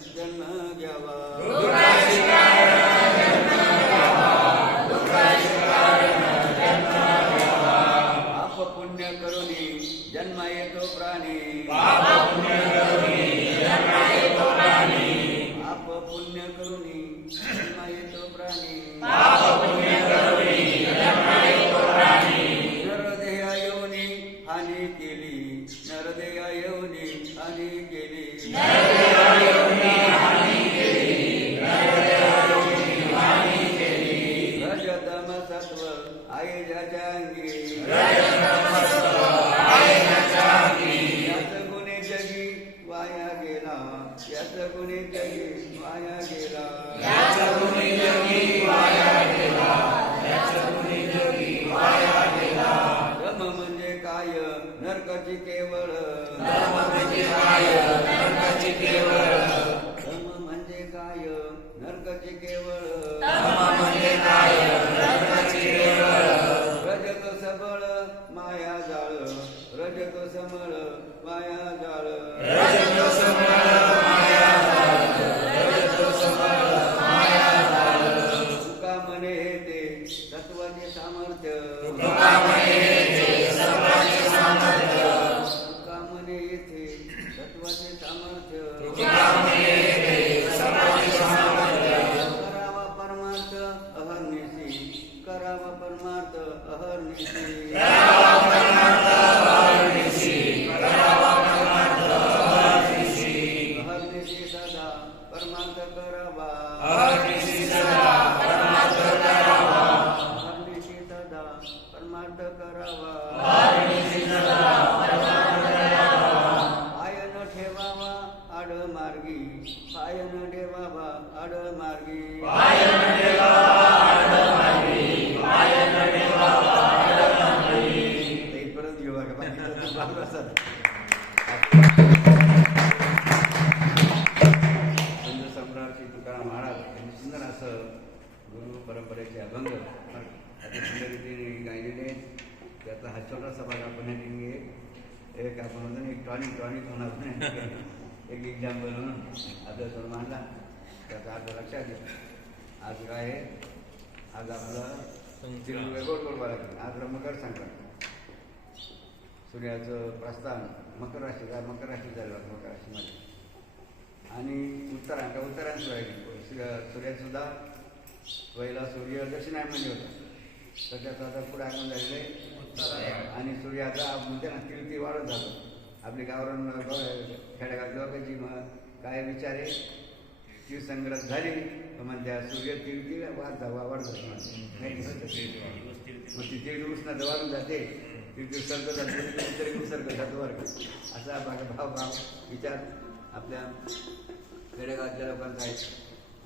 जन्म घ्यावा. पाप पुण्य करुणी जन्म येतो प्राणी. पाप पुण्य करुणी जन्म येतो प्राणी. नरदेहा येऊनी हानी केली. नरदेहा येऊनी हानी केली. जगी गेला म्हणजे काय नरकाची केवळ म्हणजे काय नरकाची केवळ रजत सबळ माया जाळ. रजत समळ माया ठेवावा आड मार्गी पायन न ठेवावा आड मार्गी सम्राट श्री तुकाराम महाराज यांनी सुंदर असं गुरु परंपरेचे अभंग सुंदर रीतीने गायलेले आहेत त्याचा हा छोटासा भाग आपण या एक एक आपण म्हणतो एक टॉनिक टॉनिक म्हणून नाही एक एक्झाम्पल म्हणून आता तो मांडला त्याचा अर्थ लक्षात घ्या आज काय आहे. आज आपलं गोड गोड लागेल आज मकर संक्रांत सूर्याचं प्रस्थान मकर राशी काय मकर राशी झालं होतं मकर राशीमध्ये. आणि उत्तरायण उत्तरायण सूर्य सूर्य सूर्यात सुद्धा पहिला सूर्य दक्षिणायमध्ये होता. तर त्याचं आता पुढे आगमन झालेलं आहे. आणि सूर्याचा म्हणते ना कीर्ती वाढत जातो. आपली गावरान खेडेगाव लोकांची मग काय विचार आहे? ती संग्रह झाली. तर मग त्या सूर्य कीर्ती वाढ वाढत मग ती तीळ उष्णता वाढून जाते. विसर्ग सर्ग जाते तरी जातो वर्ग. असा भाग भाव भाव विचार आपल्या खेडेगावातल्या लोकांचा आहे.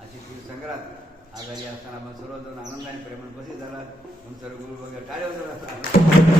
अशी तीळ संग्रात आजारी असताना आपण सर्वजण आनंदाने प्रेमाने बसे झाला म्हणून सर्व गुरु वगैरे टाळ्या वाजवत